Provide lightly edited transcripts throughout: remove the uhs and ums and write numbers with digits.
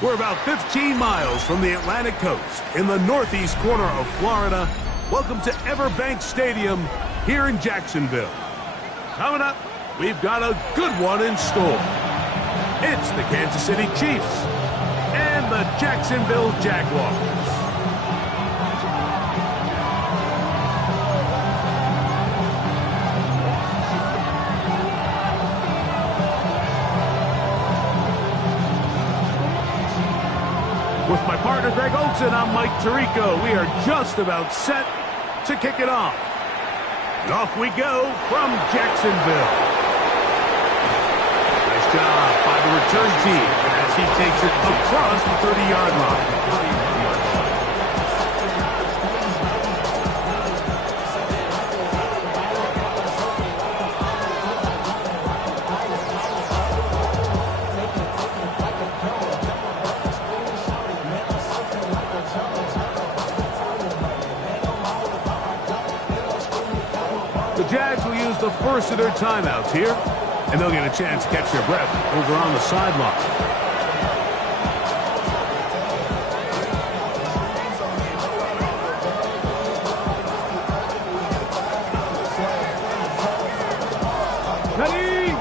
We're about 15 miles from the Atlantic coast in the northeast corner of Florida. Welcome to Everbank Stadium here in Jacksonville. Coming up, we've got a good one in store. It's the Kansas City Chiefs and the Jacksonville Jaguars. With my partner, Greg Olson, I'm Mike Tirico. We are just about set to kick it off. And off we go from Jacksonville. Nice job by the return team as he takes it across the 30-yard line. The Jags will use the first of their timeouts here, and they'll get a chance to catch their breath over on the sideline. Ready!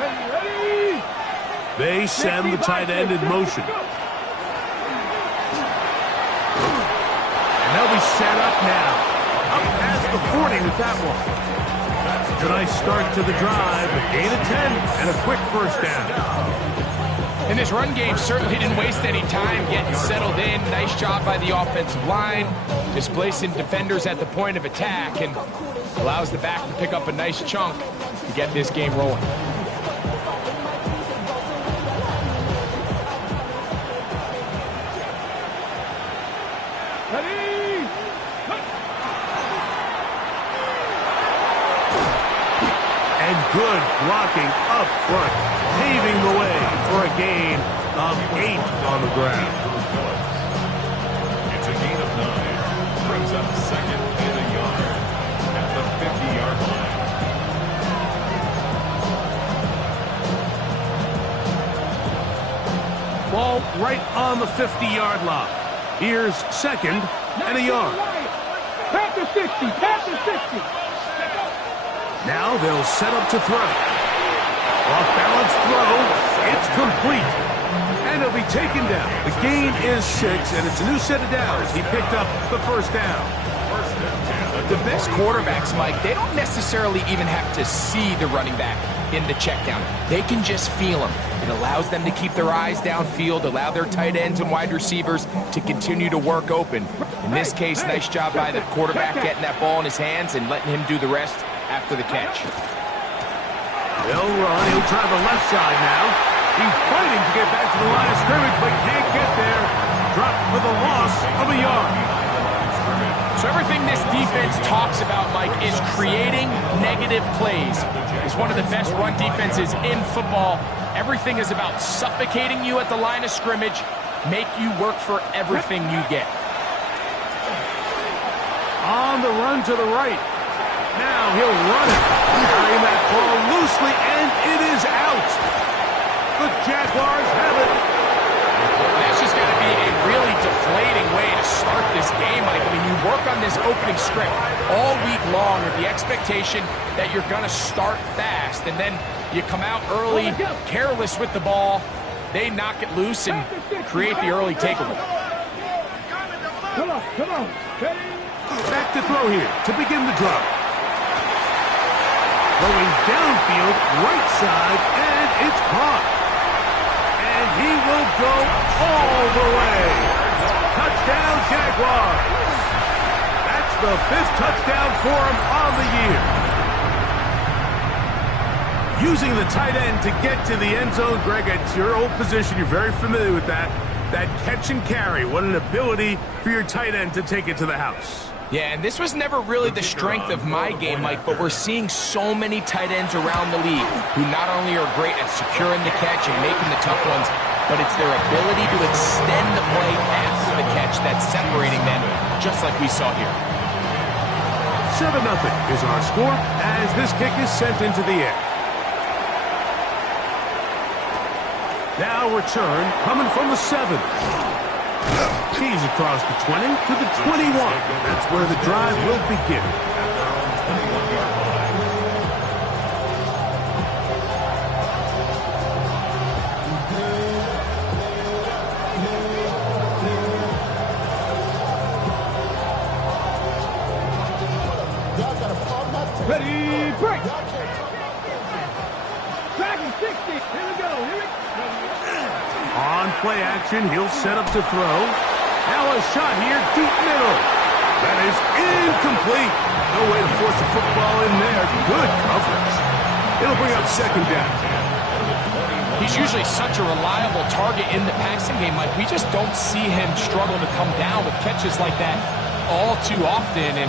Ready! They send the tight end in motion. They'll be set up now. Up past the 40 with that one. It's a nice start to the drive. A gain of 10 and a quick first down. And this run game certainly didn't waste any time getting settled in. Nice job by the offensive line, displacing defenders at the point of attack, and allows the back to pick up a nice chunk to get this game rolling. Good blocking up front, paving the way for a gain of 8 on the ground. It's a gain of 9. Brings up second and a yard at the 50-yard line. Ball right on the 50-yard line. Here's second and a yard. Panther 60, Panther 60. Now they'll set up to throw. Off-balance throw. It's complete. And he'll be taken down. The gain is 6, and it's a new set of downs. He picked up the first down. The best quarterbacks, Mike, they don't necessarily even have to see the running back in the check down. They can just feel him. It allows them to keep their eyes downfield, allow their tight ends and wide receivers to continue to work open. In this case, nice job by the quarterback getting that ball in his hands and letting him do the rest after the catch. He'll run. He'll try the left side now. He's fighting to get back to the line of scrimmage, but can't get there. Dropped for the loss of a yard. So everything this defense talks about, Mike, is creating negative plays. It's one of the best run defenses in football. Everything is about suffocating you at the line of scrimmage, make you work for everything you get. On the run to the right. Now he'll run it, carrying that ball loosely, and it is out. The Jaguars have it. That's just got to be a really deflating way to start this game, Mike. I mean, you work on this opening script all week long with the expectation that you're going to start fast, and then you come out early, careless with the ball. They knock it loose and create the early takeaway. Come on. Back to throw here to begin the drive. Going downfield, right side, and it's caught. And he will go all the way. Touchdown, Jaguars. That's the 5th touchdown for him on the year. Using the tight end to get to the end zone, Greg, it's your old position. You're very familiar with that. That catch and carry, what an ability for your tight end to take it to the house. Yeah, and this was never really the strength of my game, Mike, but we're seeing so many tight ends around the league who not only are great at securing the catch and making the tough ones, but it's their ability to extend the play after the catch that's separating them, just like we saw here. 7-0 is our score as this kick is sent into the air. Now return coming from the 7. He's across the 20 to the 21. That's where the drive will begin. Ready, break. Dragon 60. Here we go. On play action, he'll set up to throw. Now a shot here, deep middle. That is incomplete. No way to force a football in there. Good coverage. It'll bring up second down. He's usually such a reliable target in the passing game, Mike. We just don't see him struggle to come down with catches like that all too often. And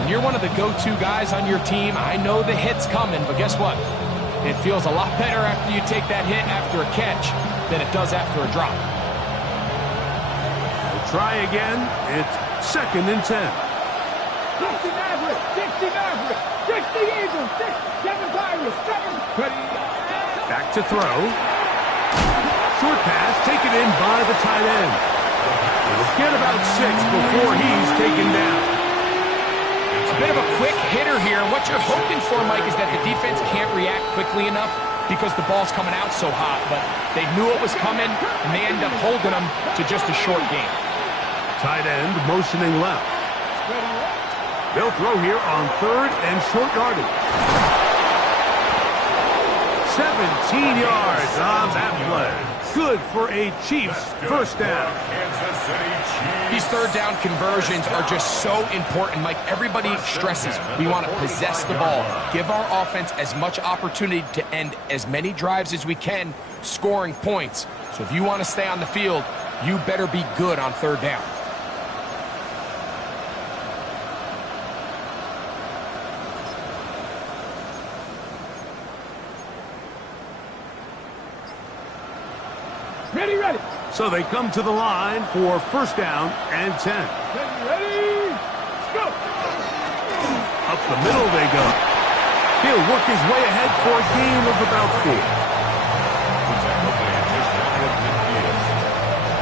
when you're one of the go-to guys on your team, I know the hit's coming, but guess what? It feels a lot better after you take that hit after a catch than it does after a drop. We'll try again. It's 2nd and 10. 60 Maverick. 60 Maverick. 60 Eagles. 7 Pirates. 7. Ready. Back to throw. Short pass taken in by the tight end. It'll get about 6 before he's taken down. A bit of a quick hitter here. What you're hoping for, Mike, is that the defense can't react quickly enough because the ball's coming out so hot. But they knew it was coming, and they end up holding them to just a short game. Tight end motioning left. They'll throw here on 3rd and short yardage. 17 yards on that play. Good for a Chiefs first down. These third down conversions are just so important, Mike. Everybody stresses we want to possess the ball, give our offense as much opportunity to end as many drives as we can, scoring points. So if you want to stay on the field, you better be good on 3rd down. Ready, ready. So they come to the line for first down and 10. Ready, go. Up the middle they go. He'll work his way ahead for a gain of about 4.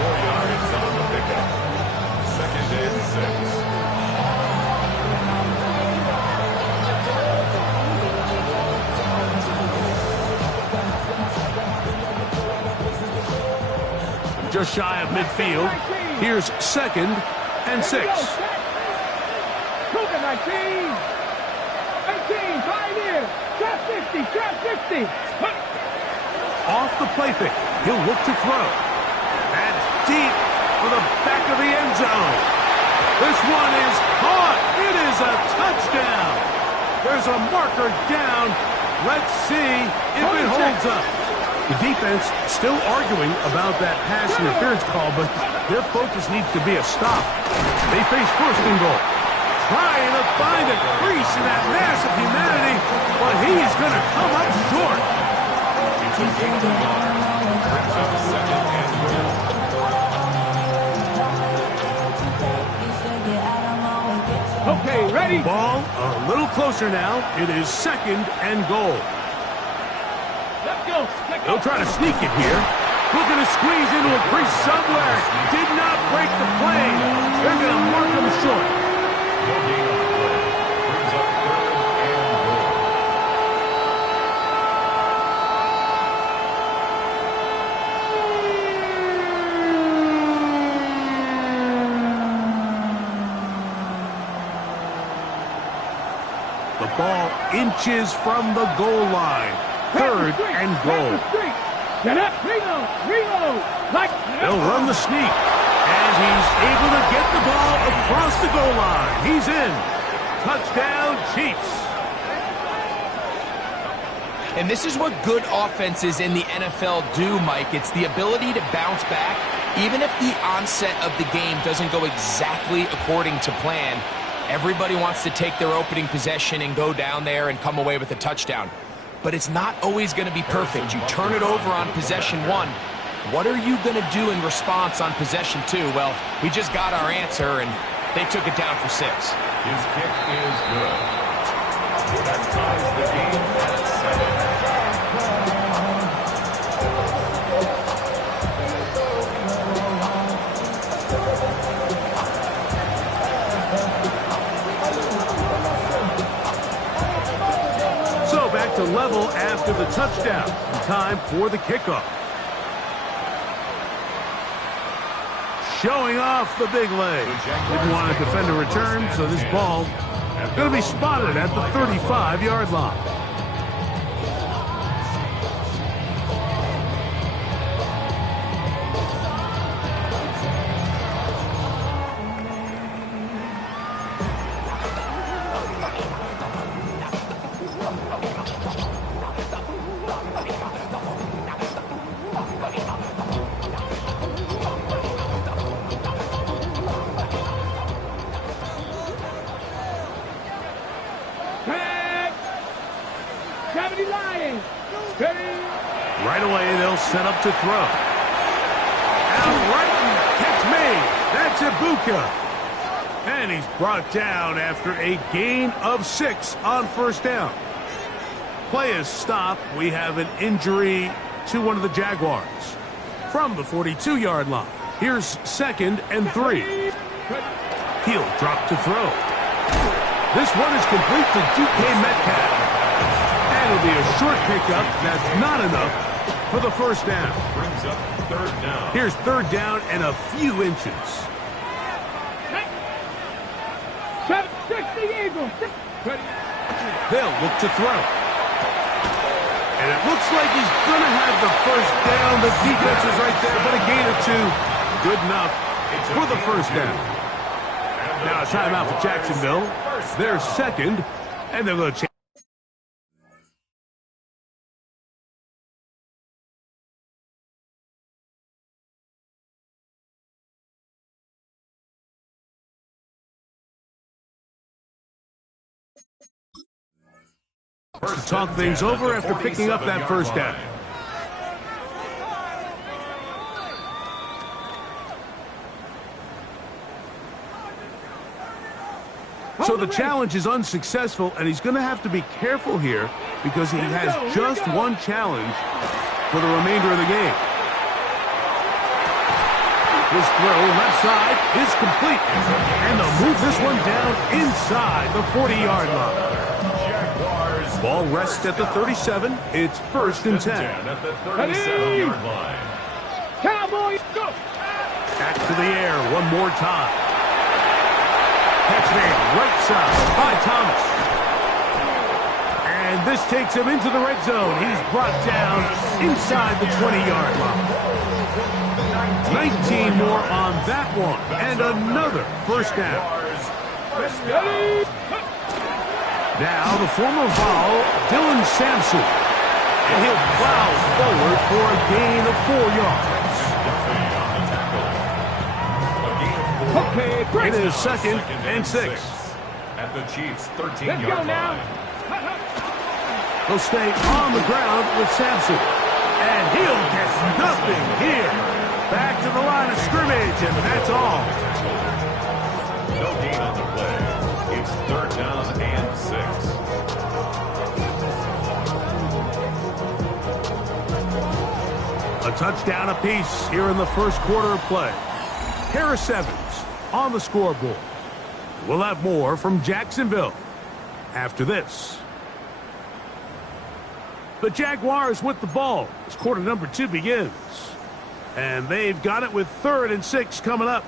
4 yards on the pickup. 2nd and 6. Just shy of midfield. Here's 2nd and 6. Cougar 19. 18, 5 in. Trap 50, trap 50. Off the play fake. He'll look to throw. That's deep for the back of the end zone. This one is caught. It is a touchdown. There's a marker down. Let's see if it holds up. The defense still arguing about that pass interference call, but their focus needs to be a stop. They face 1st and goal. Trying to find a crease in that mass of humanity, but he's going to come up short. Okay, ready? Ball a little closer now. It is 2nd and goal. Let's go. They'll try to sneak it here. Looking to squeeze into a crease somewhere. Did not break the plane. They're going to mark him short. The ball inches from the goal line. 3rd and goal. Get up, reload. They'll run the sneak. And he's able to get the ball across the goal line. He's in. Touchdown, Chiefs. And this is what good offenses in the NFL do, Mike. It's the ability to bounce back Even if the onset of the game doesn't go exactly according to plan, everybody wants to take their opening possession and go down there and come away with a touchdown. But it's not always going to be perfect. You turn it over on possession 1. What are you going to do in response on possession 2? Well, we just got our answer, and they took it down for 6. His kick is good. That ties the game at 7. So back to level after the touchdown. Time for the kickoff. Showing off the big leg. Didn't want to defend a return, so this ball going to be spotted at the 35-yard line. Right away, they'll set up to throw. Out right and catch me. That's Ibuka. And he's brought down after a gain of 6 on first down. Play is stopped. We have an injury to one of the Jaguars. From the 42-yard line, here's 2nd and 3. He'll drop to throw. This one is complete to DK Metcalf. And it'll be a short pickup. That's not enough for the first down. Brings up 3rd down. Here's 3rd down and a few inches. 60 Eagles. They'll look to throw. And it looks like he's going to have the first down. The defense is right there, but a gain of 2. Good enough for the first down. Now a timeout for Jacksonville. They're 2nd, and they're going to change. Talk things over after picking up that first down. So the challenge is unsuccessful, and he's going to have to be careful here because he has just one challenge for the remainder of the game. His throw left side is complete, and they'll move this one down inside the 40-yard line. Ball rests at the 37. It's 1st and 10. At the 37-yard line. Cowboys, go! Back to the air one more time. Catch man, right side by Thomas. And this takes him into the red zone. He's brought down inside the 20-yard line. 19 more on that one. And another first down. Now the former Vol, Dylan Sampson. And he'll plow forward for a gain of 4 yards. Okay, great. It is 2nd and 6. At the Chiefs' Let's 13-yard go line. now. He'll stay on the ground with Sampson. And he'll get nothing here. Back to the line of scrimmage, and that's all. No gain on the play. It's 3rd down and 6. A touchdown apiece here in the first quarter of play. Harris Evans on the scoreboard. We'll have more from Jacksonville after this. The Jaguars with the ball as quarter number 2 begins. And they've got it with 3rd and 6 coming up.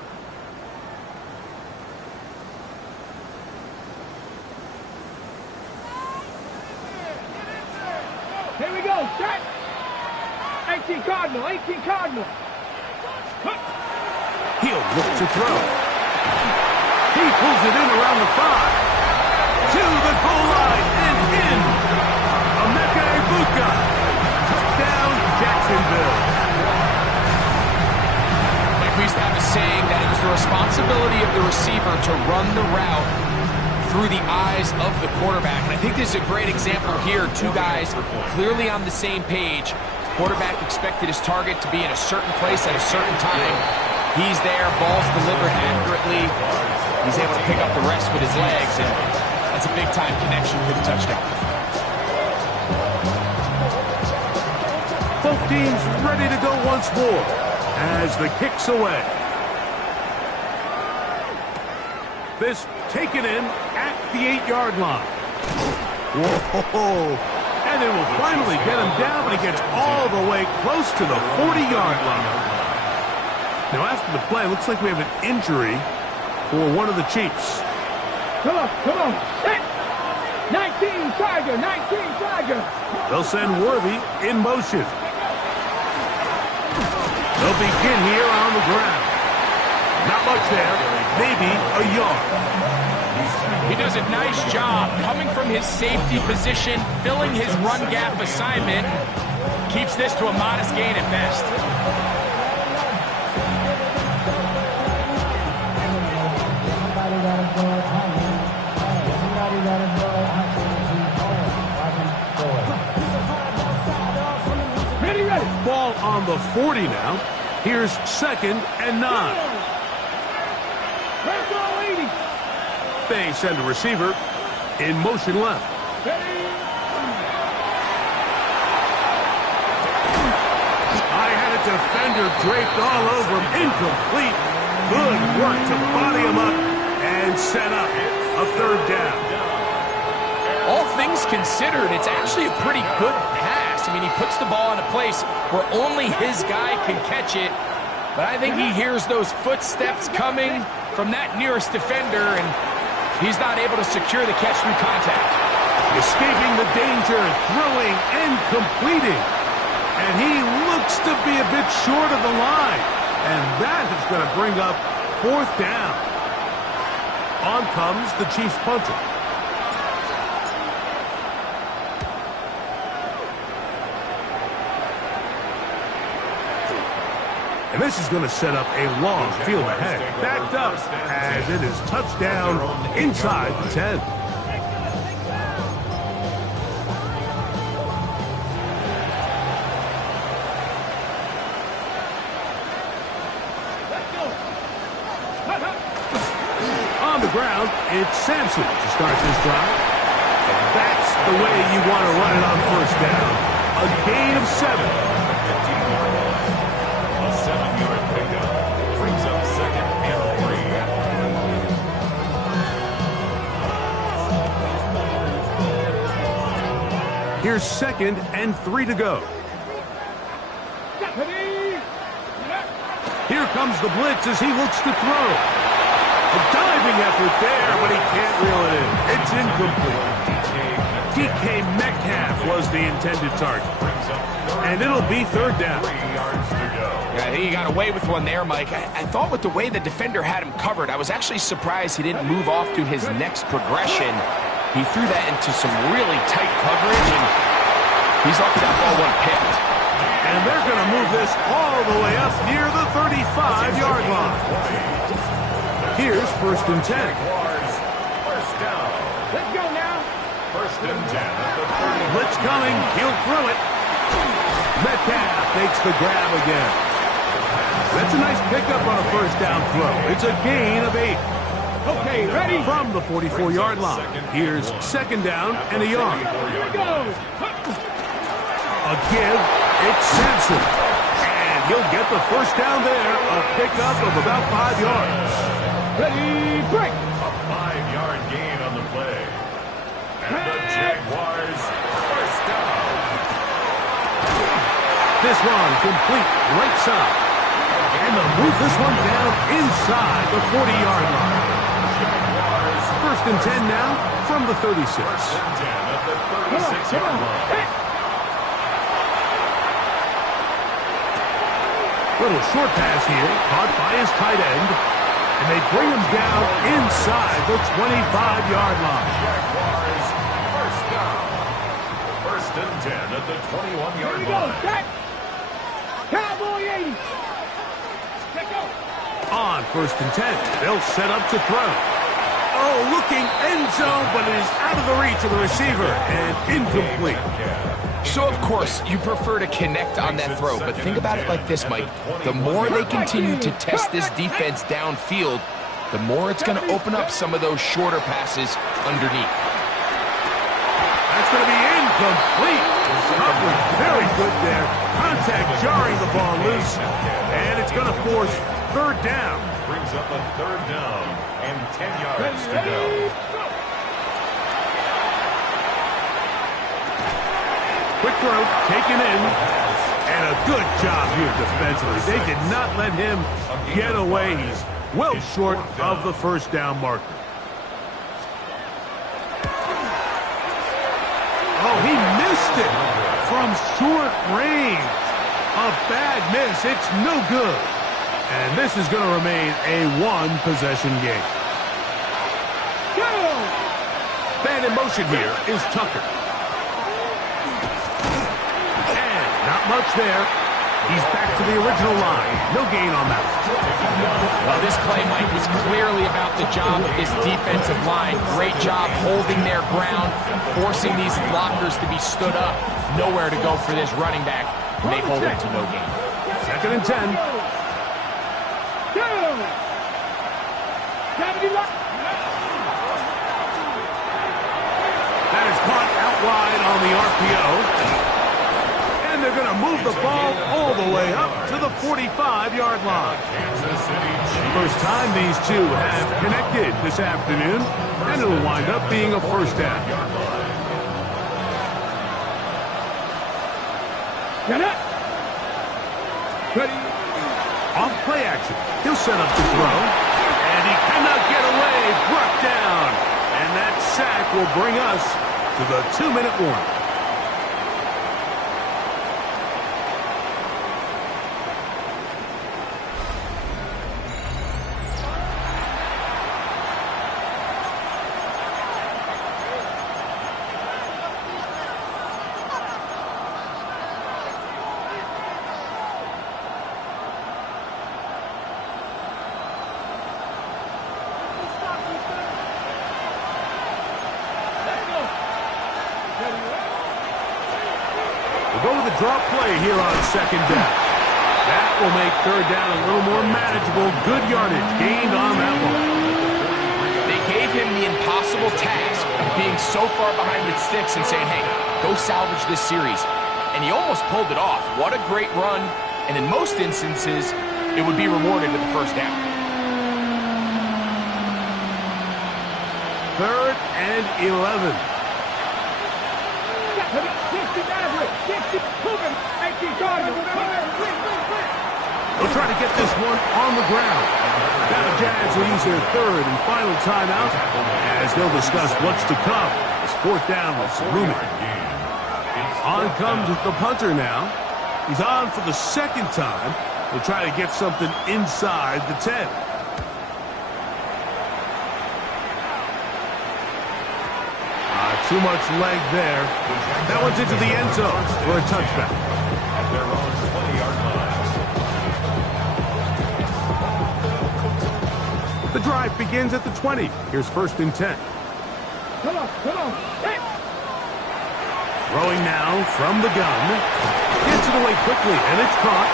Here we go, set. 18 Cardinal, 18 Cardinal. He'll look to throw. He pulls it in around the 5. To the goal line and in. Emeka Ibuka. Touchdown, Jacksonville. responsibility of the receiver to run the route through the eyes of the quarterback. And I think this is a great example here. Two guys clearly on the same page. Quarterback expected his target to be in a certain place at a certain time. He's there, ball's delivered accurately. He's able to pick up the rest with his legs, and that's a big-time connection for the touchdown. Both teams ready to go once more as the kick's away. This taken in at the 8-yard line. Whoa! And it will finally get him down, but he gets all the way close to the 40-yard line. Now, after the play, looks like we have an injury for one of the Chiefs. Come on. 19 Tiger. They'll send Worthy in motion. They'll begin here on the ground. Not much there, maybe a yard. He does a nice job coming from his safety position, filling his run gap assignment. Keeps this to a modest gain at best. Ready. Ball on the 40 now. Here's 2nd and 9. Where's ball 80? They send a receiver in motion left. I had a defender draped all over him. Incomplete. Good work to body him up and set up a 3rd down. All things considered, it's actually a pretty good pass. I mean, he puts the ball in a place where only his guy can catch it. But I think he hears those footsteps coming from that nearest defender, and he's not able to secure the catch through contact. Escaping the danger, throwing and completing. And he looks to be a bit short of the line. And that is going to bring up 4th down. On comes the Chiefs punter. And this is going to set up a long field ahead. Backed up as it is touchdown inside the 10. On the ground, it's Sampson to start this drive. And that's the way you want to run it on 1st down. A gain of 7. Here's 2nd and 3 to go. Here comes the blitz as he looks to throw. A diving effort there, but he can't reel it in. It's incomplete. DK Metcalf was the intended target. And it'll be 3rd down. Yeah, I think he got away with one there, Mike. I thought with the way the defender had him covered, I was actually surprised he didn't move off to his next progression. He threw that into some really tight coverage, and he's lucky that ball wasn't picked. And they're going to move this all the way up near the 35-yard line. Here's 1st and 10. Let's go now. 1st and 10. Blitz coming. He'll throw it. Metcalf makes the grab again. That's a nice pickup on a 1st down throw. It's a gain of 8. Okay, ready? From the 44-yard line. Here's 2nd down and a yard. Here we go. A give. It's Sampson. And he'll get the 1st down there. A pickup of about 5 yards. Ready, break. A 5-yard gain on the play. And the Jaguars 1st down. This one complete right side. And they'll move this one down inside the 40-yard line. 1st and 10 now from the 36. 1st and 10 at the 36-yard line. Little short pass here, caught by his tight end. And they bring him down inside the 25-yard line. Jaguars 1st down. 1st and 10 at the 21-yard Here we go. line. Set. Cowboy 80. Let's go. On 1st and 10, they'll set up to throw. Oh, looking end zone, but it is out of the reach of the receiver and incomplete. So, of course, you prefer to connect on that throw, but think about it like this, Mike. The more they continue to test this defense downfield, the more it's going to open up some of those shorter passes underneath. That's going to be incomplete. Coverage very good there. Contact jarring the ball loose, and it's going to force 3rd down. Brings up a 3rd down and 10 yards to go. Quick throw, taken in, and a good job here defensively. They did not let him get away. He's well short of the 1st down marker. Oh, he missed it from short range. A bad miss. It's no good. And this is going to remain a 1-possession game. Man in motion here is Tucker. And not much there. He's back to the original line. No gain on that. Well, this play, Mike, was clearly about the job of this defensive line. Great job holding their ground, forcing these blockers to be stood up. Nowhere to go for this running back, and they hold him to no gain. 2nd and 10. That is caught out wide on the RPO. And they're going to move the ball all the way up to the 45-yard line. First time these two have connected this afternoon, and it'll wind up being a 1st down. Off play action. He'll set up to throw, and he cannot get away. Brought down, and that sack will bring us to the 2-minute warning. Go with a draw play here on 2nd down. That will make 3rd down a little more manageable. Good yardage gained on that one. They gave him the impossible task of being so far behind the sticks and saying, hey, go salvage this series. And he almost pulled it off. What a great run. And in most instances, it would be rewarded with the 1st down. 3rd and 11. They'll try to get this one on the ground. Now the Jags will use their 3rd and final timeout as they'll discuss what's to come. It's 4th down with some room. On comes the punter now. He's on for the 2nd time. They'll try to get something inside the 10. Too much leg there. That one's into the end zone for a touchback. At their own 20-yard line. The drive begins at the 20. Here's 1st and 10. Come on. Hey. Throwing now from the gun. Gets it away quickly, and it's caught.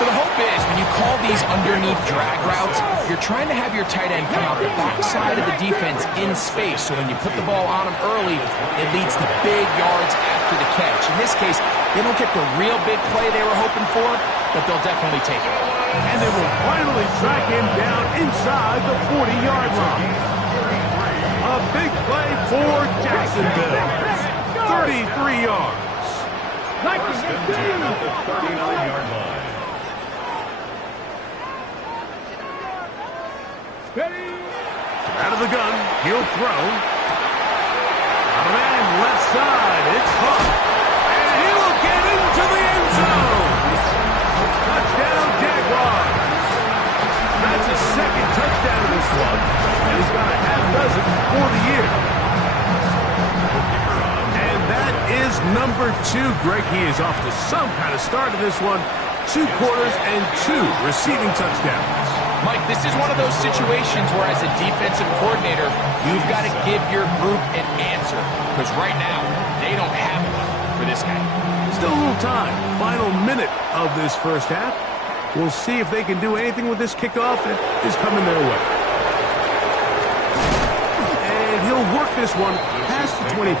So the hope is when you call these underneath drag routes, you're trying to have your tight end come out the backside of the defense in space. So when you put the ball on him early, it leads to big yards after the catch. In this case, they don't get the real big play they were hoping for, but they'll definitely take it. And they will finally track him down inside the 40-yard line. A big play for Jacksonville. 33 yards. First and 10 at the 39-yard line. Out of the gun, he'll throw. Out of man, left side, it's caught. And he will get into the end zone. Touchdown, Jaguars. That's a 2nd touchdown of this one. And he's got a half dozen for the year. And that is number 2. Greg, he is off to some kind of start in this one. 2 quarters and 2 receiving touchdowns. Mike, this is one of those situations where as a defensive coordinator, you've got to give your group an answer. Because right now, they don't have one for this guy. Still a little time. Final minute of this first half. We'll see if they can do anything with this kickoff that is coming their way. And he'll work this one past the 25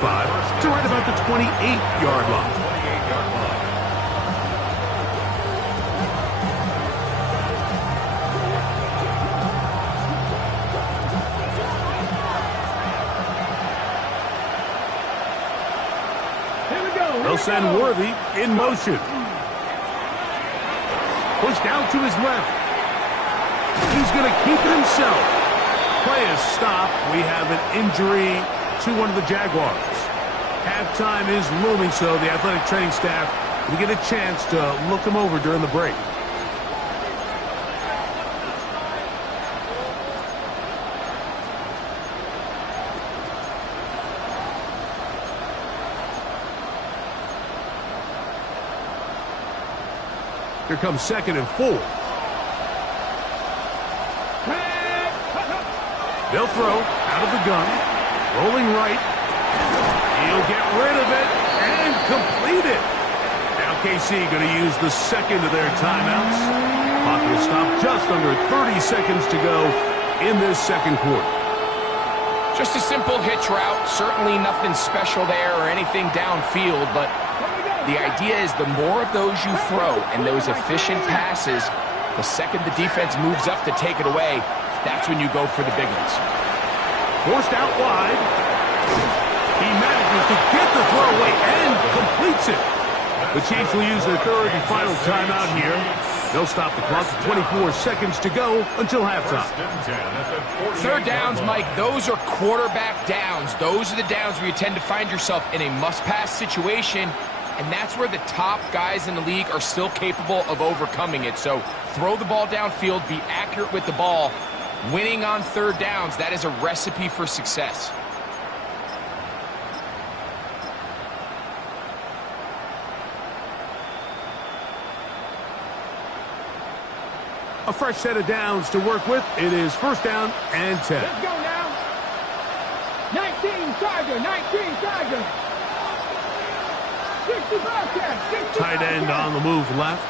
to right about the 28-yard line. They'll send Worthy in motion. Pushed out to his left. He's going to keep it himself. Play is stopped. We have an injury to one of the Jaguars. Halftime is looming, so the athletic training staff will get a chance to look him over during the break. Here comes 2nd and 4. They'll throw out of the gun. Rolling right. He'll get rid of it and complete it. Now KC going to use the second of their timeouts. Clock will stop just under 30 seconds to go in this second quarter. Just a simple hitch route. Certainly nothing special there or anything downfield, but the idea is the more of those you throw and those efficient passes, the second the defense moves up to take it away, that's when you go for the big ones. Forced out wide. He manages to get the throw away and completes it. The Chiefs will use their third and final timeout here. They'll stop the clock with 24 seconds to go until halftime. Third downs, Mike, those are quarterback downs. Those are the downs where you tend to find yourself in a must-pass situation, and that's where the top guys in the league are still capable of overcoming it. So throw the ball downfield, be accurate with the ball. Winning on third downs, that is a recipe for success. A fresh set of downs to work with. It is 1st down and 10. Let's go now. 19 Tiger, 19 Tiger. 65 catch, Tight end on the move left.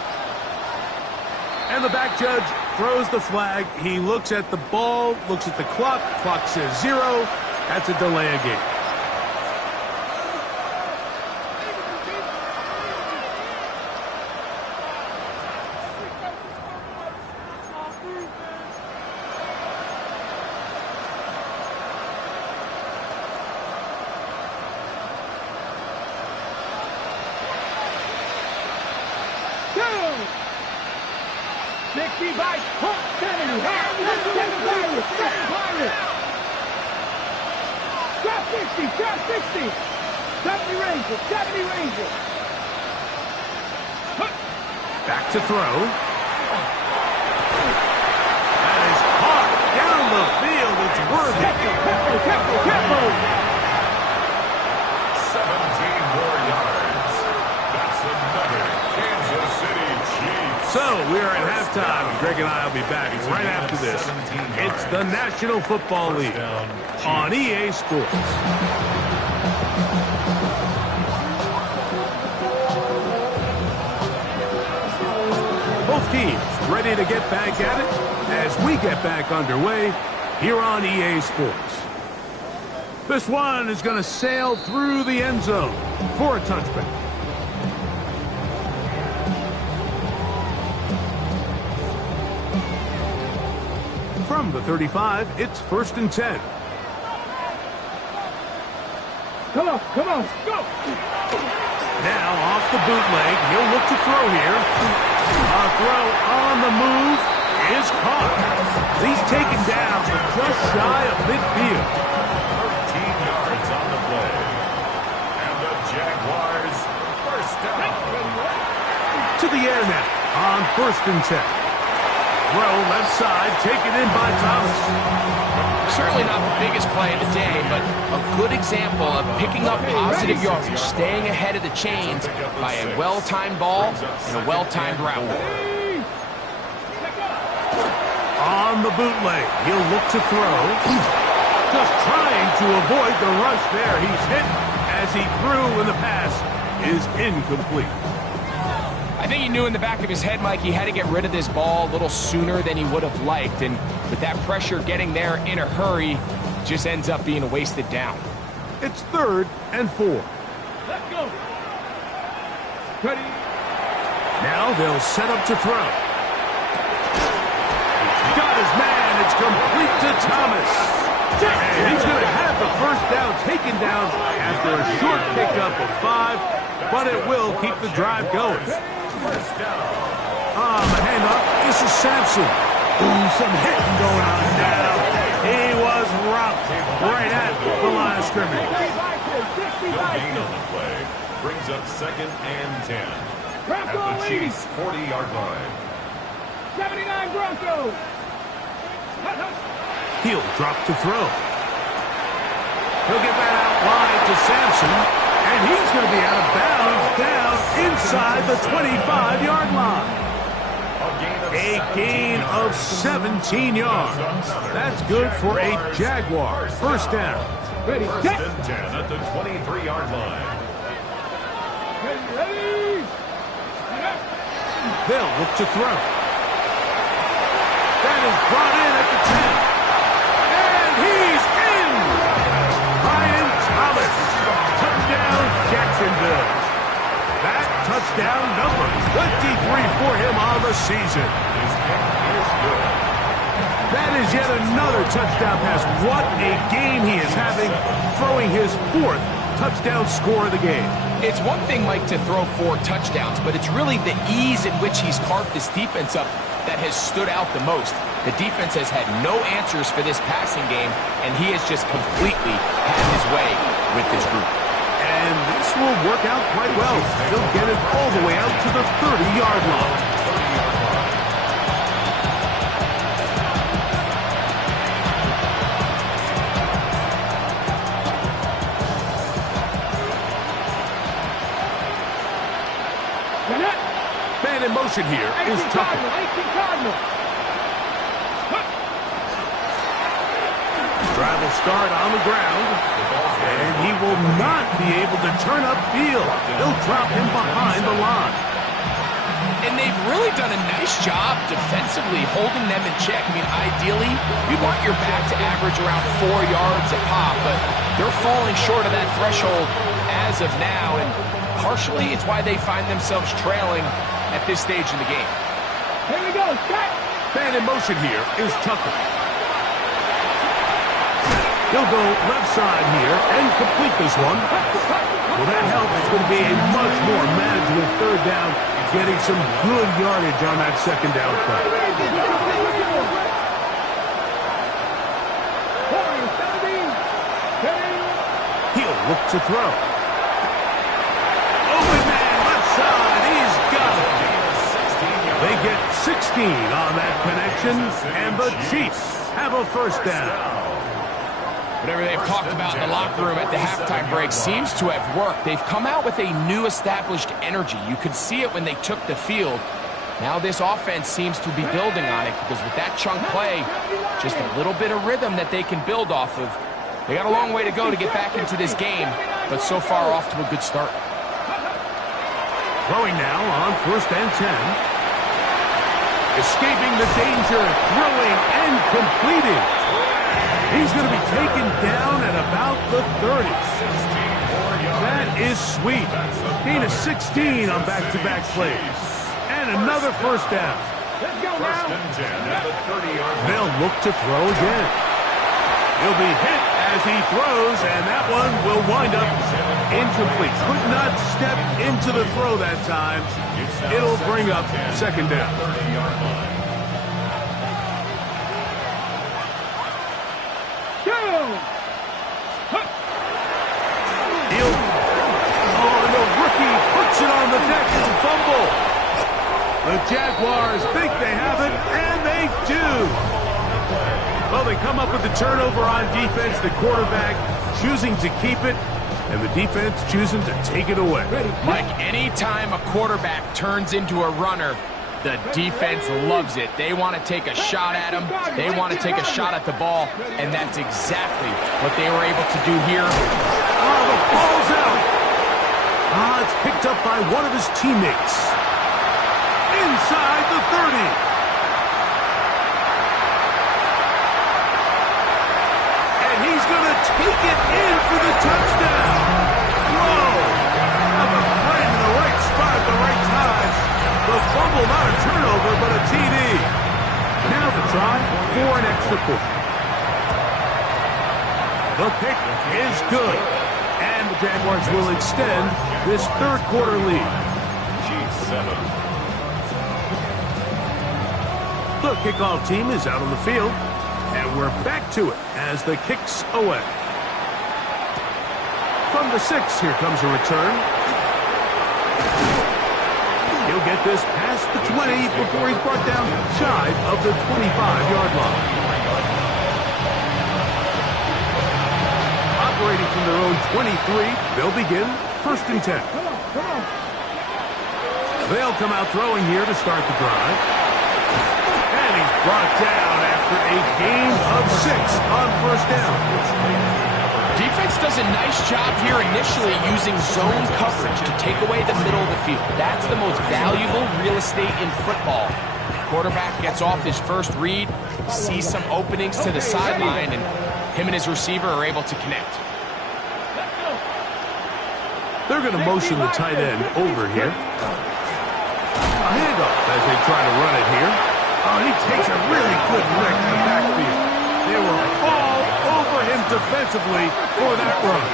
And the back judge throws the flag. He looks at the ball, looks at the clock. Clock says 0. That's a delay of game. Back to throw. That is caught down the field. It's Worthy. 17 more yards. That's another Kansas City Chiefs. So we are at halftime. Greg and I will be back right after this. It's the National Football League on EA Sports. Both teams ready to get back at it as we get back underway here on EA Sports. This one is going to sail through the end zone for a touchback. From the 35, it's 1st and 10. Come on, go! Now off the bootleg, he'll look to throw here. A throw on the move is caught. He's taken down, but just shy of midfield. 13 yards on the play. And the Jaguars first down. To the air now on 1st and 10. Throw left side, taken in by Thomas. Certainly not the biggest play of the day, but a good example of picking up positive yardage, staying ahead of the chains by a well-timed ball and a well-timed route. On the bootleg, he'll look to throw. Just trying to avoid the rush there. He's hit as he threw, and the pass is incomplete. I think he knew in the back of his head, Mike, he had to get rid of this ball a little sooner than he would have liked. And with that pressure getting there in a hurry, just ends up being a wasted down. It's 3rd and 4. Let's go. Ready. Now they'll set up to throw. He's got his man. It's complete to Thomas. And he's going to have the first down taken down after a short pickup of 5, but it will keep the drive going. The handoff. This is Sampson. Ooh, some hitting going on now. He was rocked right at the line of scrimmage. Gain on the play brings up 2nd and 10 at the Chiefs' 40-yard line. 79 Broncos. He'll drop to throw. He'll get that out wide to Sampson, and he's going to be out of bounds down inside the 25-yard line. A gain of 17 yards. That's good for a Jaguar. First down. Ready, First set. and 10 at the 23-yard line. Ready. They'll look to throw. That is brought in at the 10. And he's in! Ryan Thomas. Touchdown, Jacksonville. That touchdown number 23 for him on the season. His kick is good. That is yet another touchdown pass. What a game he is having, throwing his 4th touchdown score of the game. It's one thing, Mike, to throw 4 touchdowns, but it's really the ease in which he's carved this defense up that has stood out the most. The defense has had no answers for this passing game, and he has just completely had his way with this group. And this will work out quite well. He'll get it all the way out to the 30-yard line. Man in motion here is Tucker. Drive will start on the ground, and he will not be able to turn upfield. He'll drop him behind the line. And they've really done a nice job defensively holding them in check. I mean, ideally, you want your back to average around 4 yards a pop, but they're falling short of that threshold as of now, and partially it's why they find themselves trailing at this stage in the game. Here we go, set. Man in motion here is Tucker. He'll go left side here and complete this one. Well, that helps. It's going to be a much more manageable 3rd down, getting some good yardage on that 2nd down play. He'll look to throw. Open man, left side. He's got it. They get 16 on that connection, and the Chiefs have a first down. Whatever they've talked about in the locker room at the halftime break seems to have worked. They've come out with a new established energy. You could see it when they took the field. Now this offense seems to be building on it because with that chunk play, just a little bit of rhythm that they can build off of. They got a long way to go to get back into this game, but so far off to a good start. Throwing now on 1st and 10. Escaping the danger, throwing and completing. He's going to be taken down at about the 30. That is sweet. Gain of 16 on back-to-back plays. And another first down. Let's go First now. and 10 at the 30-yard line. They'll look to throw again. He'll be hit as he throws, and that one will wind up incomplete. Could not step into the throw that time. It'll bring up 2nd down. 30-yard line. The rookie puts it on the deck. It's a fumble. The Jaguars think they have it, and they do. Well, they come up with the turnover on defense. The quarterback choosing to keep it, and the defense choosing to take it away. Mike, anytime a quarterback turns into a runner, The defense loves it. They want to take a shot at him. They want to take a shot at the ball, and that's exactly what they were able to do here. Oh, the ball's out. It's picked up by one of his teammates. Inside the 30. And he's going to take it in for the touchdown. Whoa. Have a friend in the right spot at the right time. The fumble, not a turnover, but a TD. Now the try for an extra point. The kick is good. And the Jaguars will extend this third quarter lead. G7. The kickoff team is out on the field. And we're back to it as the kick's away. From the 6, here comes a return. He'll get this past the 20 before he's brought down shy of the 25-yard line. Operating from their own 23, they'll begin 1st and 10. They'll come out throwing here to start the drive. And he's brought down after a gain of 6 on 1st down. Defense does a nice job here initially using zone coverage to take away the middle of the field. That's the most valuable real estate in football. Quarterback gets off his first read, sees some openings to the sideline, and him and his receiver are able to connect. They're going to motion the tight end over here. A handoff as they try to run it here. Oh, he takes a really good lick in the backfield. They were all over him defensively for that run.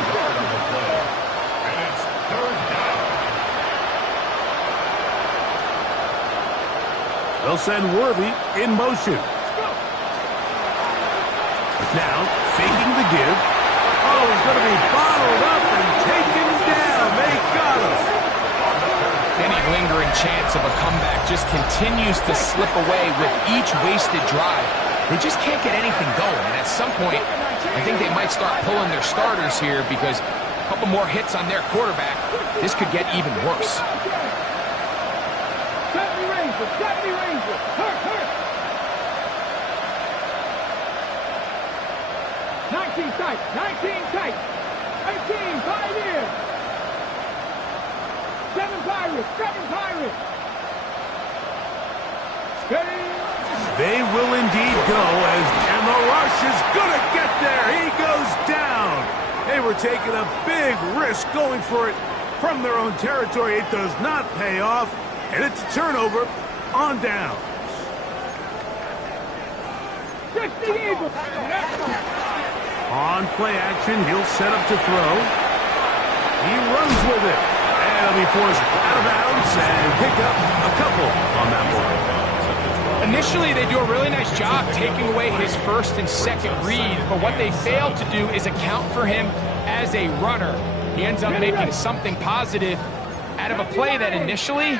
And it's 3rd down. They'll send Worthy in motion. Now, faking the give. Oh, he's going to be bottled up and taken down. They got him. Any lingering chance of a comeback just continues to slip away with each wasted drive. They just can't get anything going. And at some point, I think they might start pulling their starters here because a couple more hits on their quarterback, this could get even worse. 70 Rangers, 70 Rangers. Hurt, hurt. 19 tight, 19 tight. 18, 5 years. 7 Pirates, 7 Pirates. Steady. They will indeed go, and the rush is going to get there. He goes down. They were taking a big risk going for it from their own territory. It does not pay off, and it's a turnover on downs. 60 Eagles. On play action, he'll set up to throw. He runs with it, and he'll be forced out of bounds and pick up a couple on that one. Initially, they do a really nice job taking away his first and second read, but what they fail to do is account for him as a runner. He ends up making something positive out of a play that initially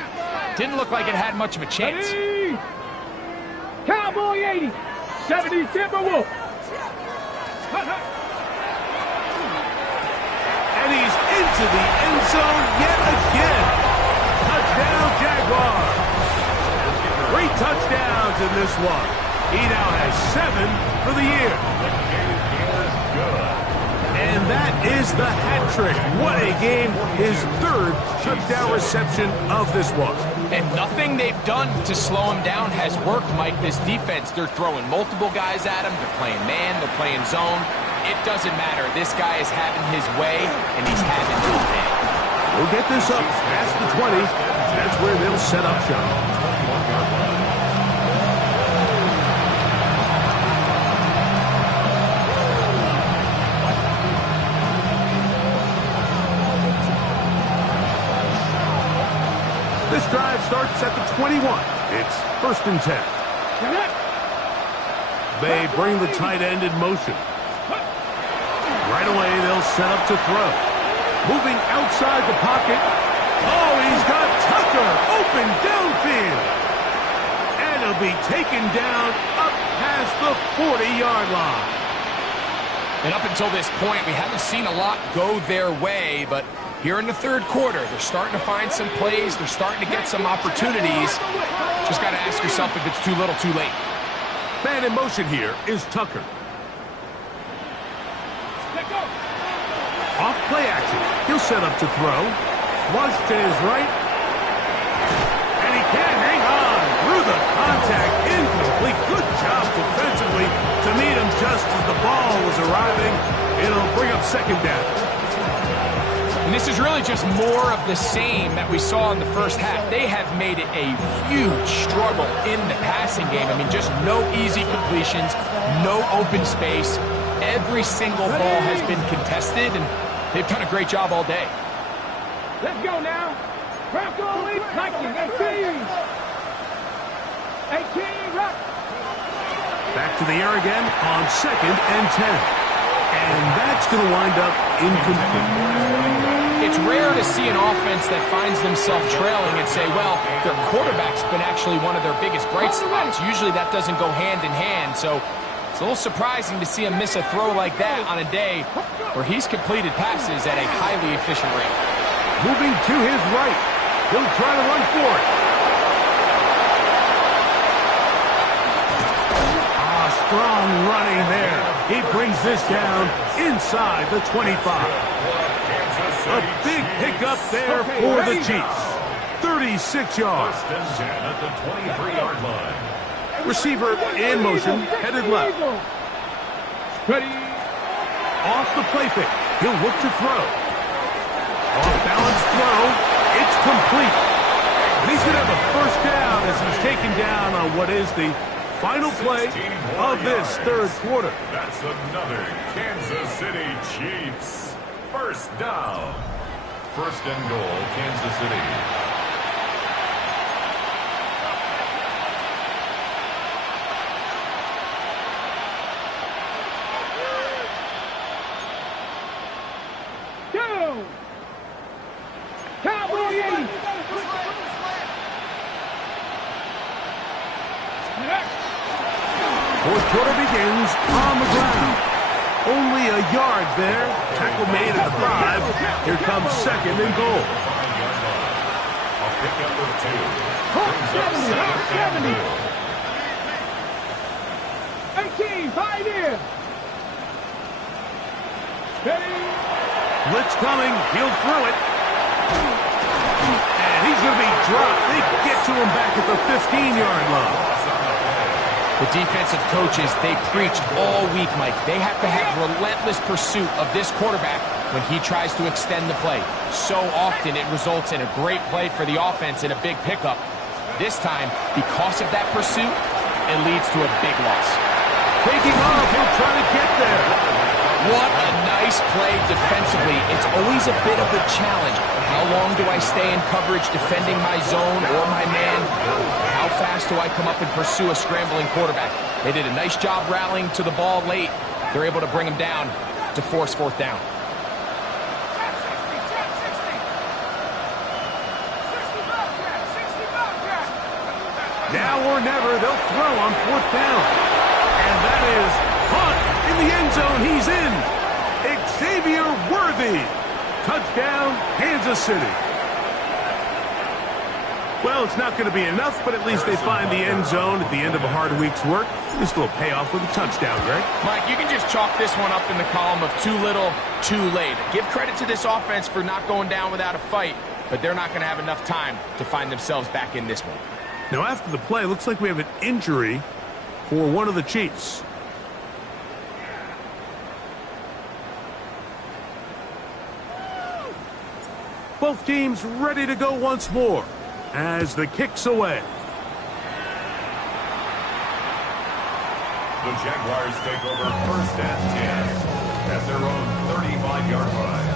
didn't look like it had much of a chance. 80. Cowboy 80. 70 Timberwolves. And he's into the end zone yet again. Touchdown, Jaguars. 3 touchdowns in this one. He now has 7 for the year. And that is the hat trick. What a game. His 3rd touchdown reception of this one. And nothing they've done to slow him down has worked, Mike. This defense, they're throwing multiple guys at him. They're playing man, they're playing zone. It doesn't matter. This guy is having his way, and he's having his day. We'll get this up past the 20. That's where they'll set up shop. This drive starts at the 21. It's 1st and 10. They bring the tight end in motion. Right away, they'll set up to throw. Moving outside the pocket. Oh, he's got Tucker open downfield. And he'll be taken down up past the 40-yard line. And up until this point, we haven't seen a lot go their way, but Here in the third quarter, they're starting to find some plays. They're starting to get some opportunities. Just got to ask yourself if it's too little, too late. Man in motion here is Tucker. Off play action. He'll set up to throw. Flush to his right. And he can't hang on through the contact. Incomplete. Good job defensively to meet him just as the ball was arriving. It'll bring up second down. And this is really just more of the same that we saw in the first half. They have made it a huge struggle in the passing game. I mean, just no easy completions, no open space. Every single ball has been contested, and they've done a great job all day. Let's go now. Bronco lead, 19, 18. 18, rock. Back to the air again on 2nd and 10. And that's going to wind up incomplete. It's rare to see an offense that finds themselves trailing and say, well, their quarterback's been actually one of their biggest bright spots. Usually that doesn't go hand in hand, so it's a little surprising to see him miss a throw like that on a day where he's completed passes at a highly efficient rate. Moving to his right. He'll try to run for it. Strong running there. He brings this down inside the 25. A big pickup there for the Chiefs. 36 yards. First and 10 at the 23-yard line. Receiver in motion, headed left. Ready. Off the play fake. He'll look to throw. Off balance throw. It's complete. He's going to have a first down as he's taken down on what is the final play of this third quarter. That's another Kansas City Chiefs. First down. First and goal, Kansas City. Go. Cowboys. Fourth quarter begins on the ground. Only a yard there. Tackle made at the 5. Here comes 2nd and goal. A pickup of 2. Brings up 70. 18, 5 in. Ready. Blitz coming. He'll throw it. And he's going to be dropped. They get to him back at the 15-yard line. The defensive coaches, they preached all week, Mike. They have to have relentless pursuit of this quarterback when he tries to extend the play. So often it results in a great play for the offense and a big pickup. This time, because of that pursuit, it leads to a big loss. Taking off, he'll try to get there. What a nice play defensively. It's always a bit of a challenge. How long do I stay in coverage defending my zone or my man? How fast do I come up and pursue a scrambling quarterback? They did a nice job rallying to the ball late. They're able to bring him down to force fourth down. Now or never, they'll throw on fourth down. And that is Hunt in the end zone. He's in. Xavier Worthy. Touchdown, Kansas City. Well, it's not going to be enough, but at least they find the end zone at the end of a hard week's work. This little payoff with a touchdown, Greg. Mike, you can just chalk this one up in the column of too little, too late. Give credit to this offense for not going down without a fight, but they're not going to have enough time to find themselves back in this one. Now, after the play, looks like we have an injury for one of the Chiefs. Both teams ready to go once more as the kick's away. The Jaguars take over first and 10 at their own 35-yard line.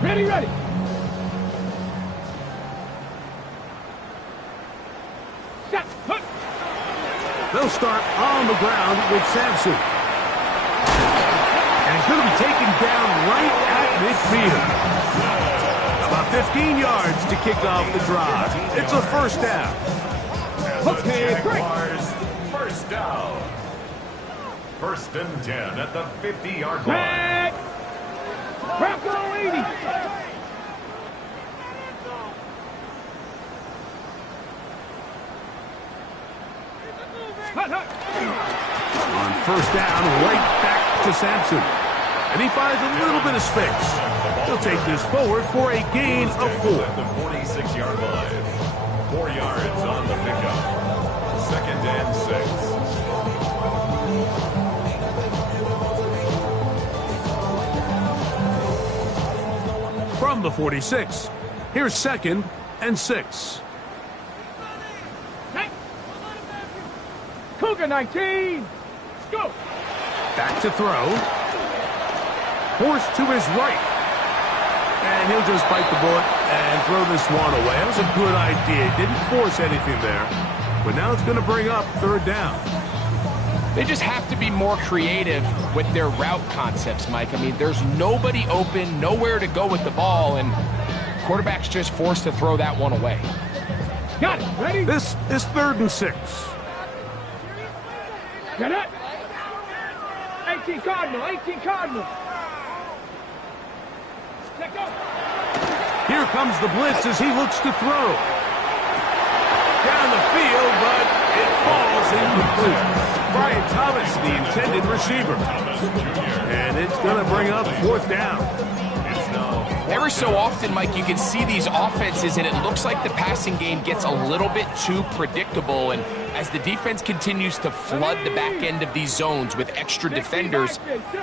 Ready. They'll start on the ground with Samson. going to be taken down right at midfield. About 15 yards to kick off the drive. It's a first down. Okay, Jaguars, first down. First and 10 at the 50-yard line. Bronco 80. On first down, right back to Sampson. And he finds a little bit of space. He'll take this forward for a gain of 4. At the 46-yard line. 4 yards on the pickup. Second and 6. From the 46, here's second and 6. Cougar 19. Go. Back to throw. Forced to his right. And he'll just bite the bullet and throw this one away. That was a good idea. Didn't force anything there. But now it's going to bring up third down. They just have to be more creative with their route concepts, Mike. I mean, there's nobody open, nowhere to go with the ball, and quarterback's just forced to throw that one away. Got it. Ready? This is third and 6. Get it. 18 Cardinal. 18 Cardinal. Let go. Here comes the blitz as he looks to throw. Down the field, but it falls incomplete. Brian Thomas, the intended receiver. And it's going to bring up fourth down. Every so often, Mike, you can see these offenses, and it looks like the passing game gets a little bit too predictable. And as the defense continues to flood the back end of these zones with extra defenders,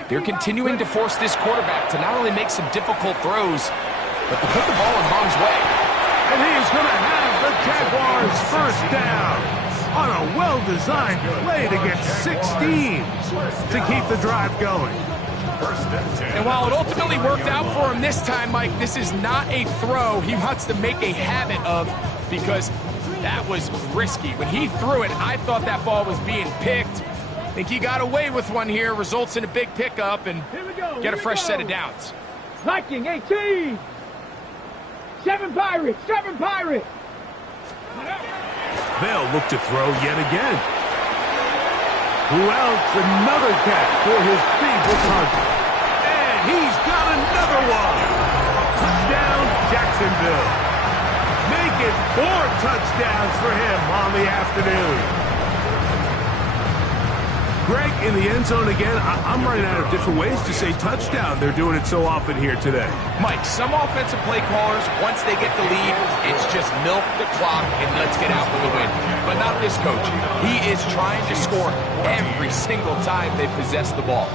they're continuing to force this quarterback to not only make some difficult throws, but to put the ball in harm's way. And he's going to have the Jaguars first down on a well-designed play to get 16 to keep the drive going. And while it ultimately worked out for him this time, Mike, this is not a throw he wants to make a habit of, because that was risky. When he threw it, I thought that ball was being picked. I think he got away with one here, results in a big pickup, and get a fresh set of downs. Viking 18. 7 Pirates. 7 Pirates. They'll look to throw yet again. Who else? Another catch for his favorite target. And he's got another one. Touchdown, Jacksonville. Make it 4 touchdowns for him on the afternoon. Greg, in the end zone again, I'm running out of different ways to say touchdown. They're doing it so often here today. Mike, some offensive play callers, once they get the lead, it's just milk the clock and let's get out with the win. But not this coach. He is trying to score every single time they possess the ball.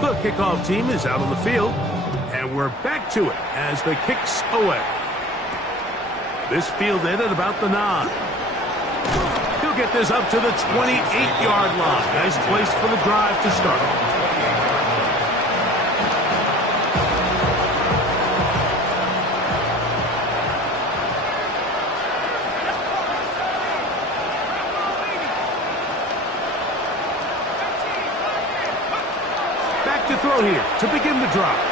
The kickoff team is out on the field, and we're back to it as the kick's away. This fielded at about the 9. He'll get this up to the 28-yard line. Nice place for the drive to start. Back to throw here to begin the drive.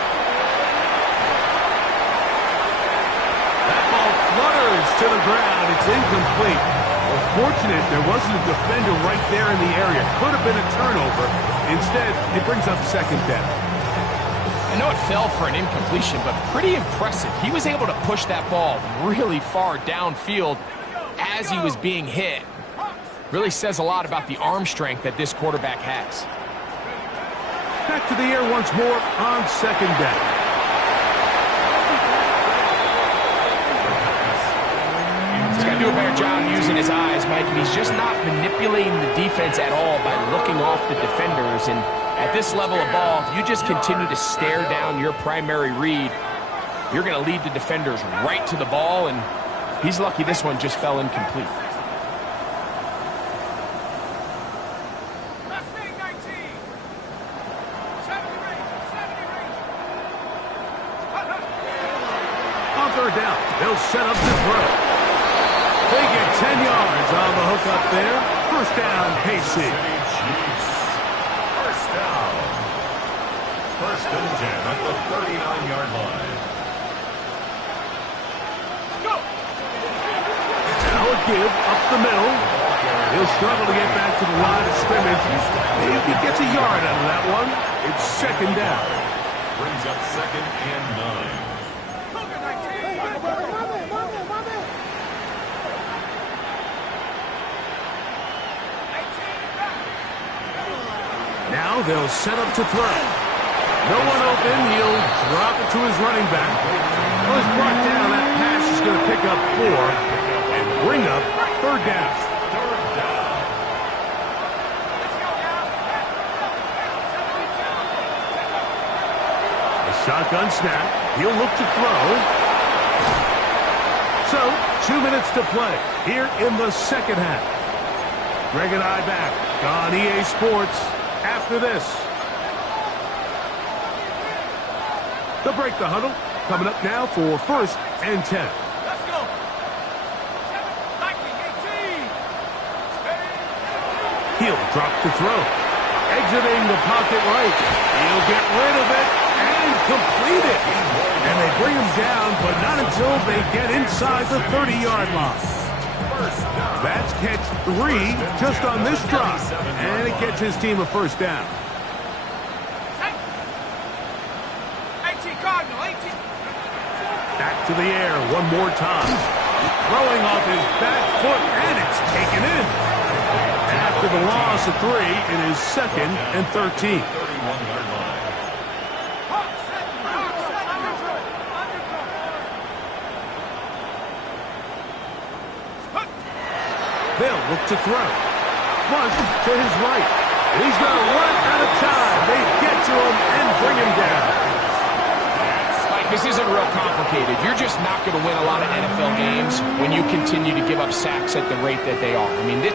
That ball flutters to the ground. It's incomplete. Fortunate there wasn't a defender right there in the area. Could have been a turnover. Instead, it brings up second down. I know it fell for an incompletion, but pretty impressive. He was able to push that ball really far downfield as he was being hit. Really says a lot about the arm strength that this quarterback has. Back to the air once more on second down. He's got to do a better job using his eyes, Mike, and he's just not manipulating the defense at all by looking off the defenders. And at this level of ball, if you just continue to stare down your primary read, you're going to lead the defenders right to the ball, and he's lucky this one just fell incomplete. On third down, they'll set up the throw. They get 10 yards on the hook up there. First down, KC. First down. First and 10 at the 39-yard line. Go! Now a give up the middle. He'll struggle to get back to the line of scrimmage. Maybe he gets a yard out of that one. It's second down. Brings up second and 9. Now they'll set up to throw. No one open. He'll drop it to his running back. Well, he's brought down. That pass is going to pick up 4 and bring up third down. A shotgun snap. He'll look to throw. So, 2 minutes to play here in the second half. Greg and I back on EA Sports after this. They'll break the huddle. Coming up now for first and 10. Let's go. 18. He'll drop to throw. Exiting the pocket right. He'll get rid of it and complete it. And they bring him down, but not until they get inside the 30-yard line. That's catch 3 just on this drive. And it gets his team a first down. 18 Cardinal, 18. Back to the air one more time. Throwing off his back foot, and it's taken in. After the loss of 3, it is second and 13. 31-yard line. They'll look to throw. Flush to his right. And he's going to run out of time. They get to him and bring him down. Mike, this isn't real complicated. You're just not going to win a lot of NFL games when you continue to give up sacks at the rate that they are. I mean, this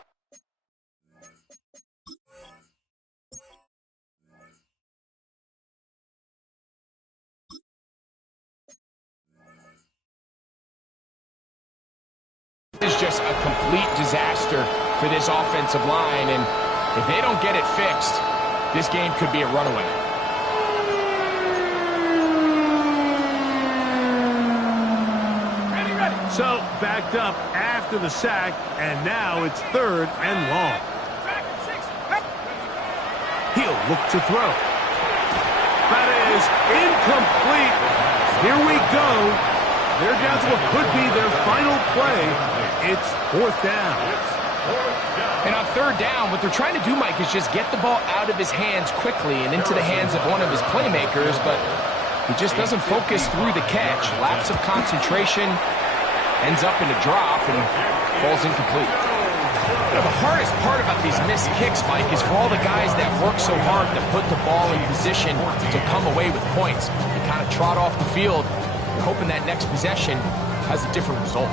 is just a complete disaster for this offensive line, and if they don't get it fixed, this game could be a runaway. Ready. So backed up after the sack, and now it's third and long. He'll look to throw. That is incomplete. Here we go. They're down to what could be their final play. It's fourth down. And on third down, what they're trying to do, Mike, is just get the ball out of his hands quickly and into the hands of one of his playmakers, but he just doesn't focus through the catch. Lapse of concentration, ends up in a drop, and falls incomplete. You know, the hardest part about these missed kicks, Mike, is for all the guys that work so hard to put the ball in position to come away with points. They kind of trot off the field, hoping that next possession has a different result.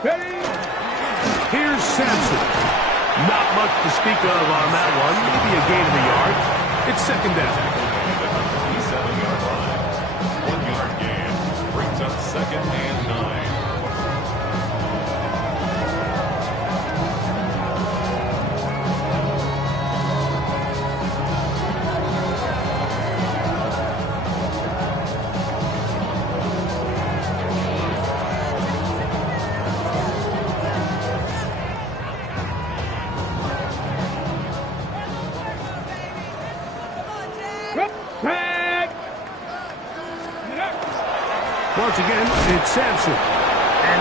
Ready. Here's Sampson. Not much to speak of on that one. Maybe a gain of a yard. It's second down. 27-yard line. 1-yard gain. Brings up second and 9. Once again, it's Sampson. And,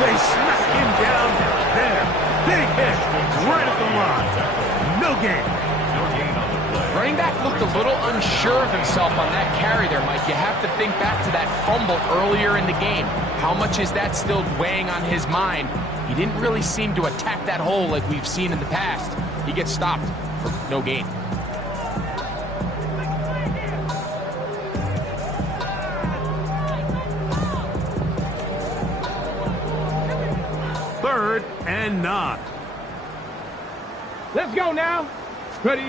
they smack him down there. Big hit right at the line. No gain. Running back looked a little unsure of himself on that carry there, Mike. You have to think back to that fumble earlier in the game. How much is that still weighing on his mind? He didn't really seem to attack that hole like we've seen in the past. He gets stopped for no gain. Third and 9. Let's go now. Ready.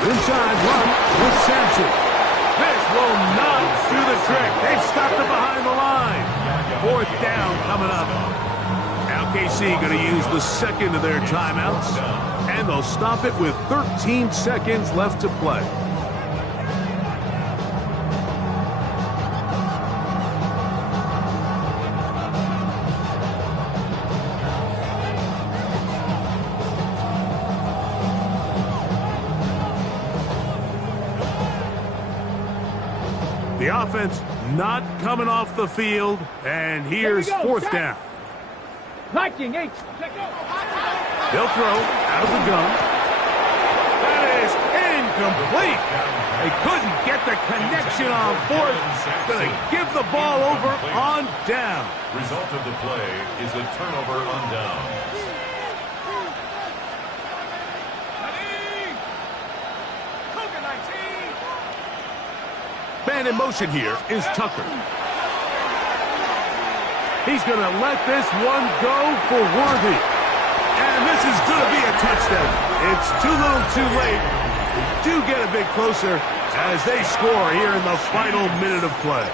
Inside run with Sampson. This will not do the trick. They've stopped it behind the line. Fourth down coming up. Now KC going to use the second of their timeouts, and they'll stop it with 13 seconds left to play. The offense not coming off the field, and here's fourth down. Liking 8. They'll throw out of the gun. That is incomplete. They couldn't get the connection on fourth. Going to give the ball over on down. Result of the play is a turnover on down. Man in motion here is Tucker. He's going to let this one go for Worthy. And this is going to be a touchdown. It's too little too late. They do get a bit closer as they score here in the final minute of play.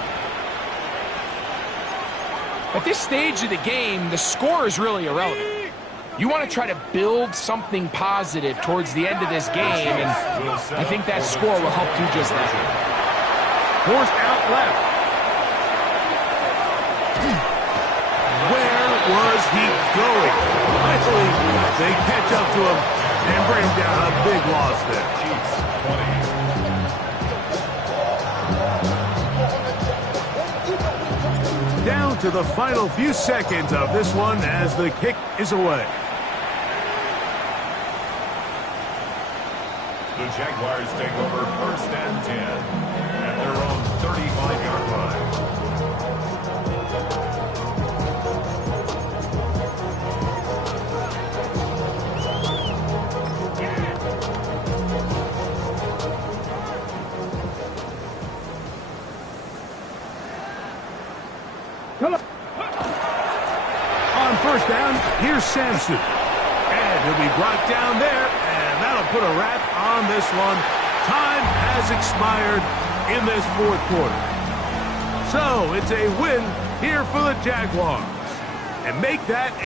At this stage of the game, the score is really irrelevant. You want to try to build something positive towards the end of this game, and I think that score will help do just that. Forced out left. Where was he going? Finally, they catch up to him and bring him down. A big loss there. Down to the final few seconds of this one as the kick is away. The Jaguars take over first and 10 at their own 35-yard line. On first down, here's Sampson. And he'll be brought down there, and that'll put a wrap on this one. Time has expired in this fourth quarter. So it's a win here for the Jaguars. And make that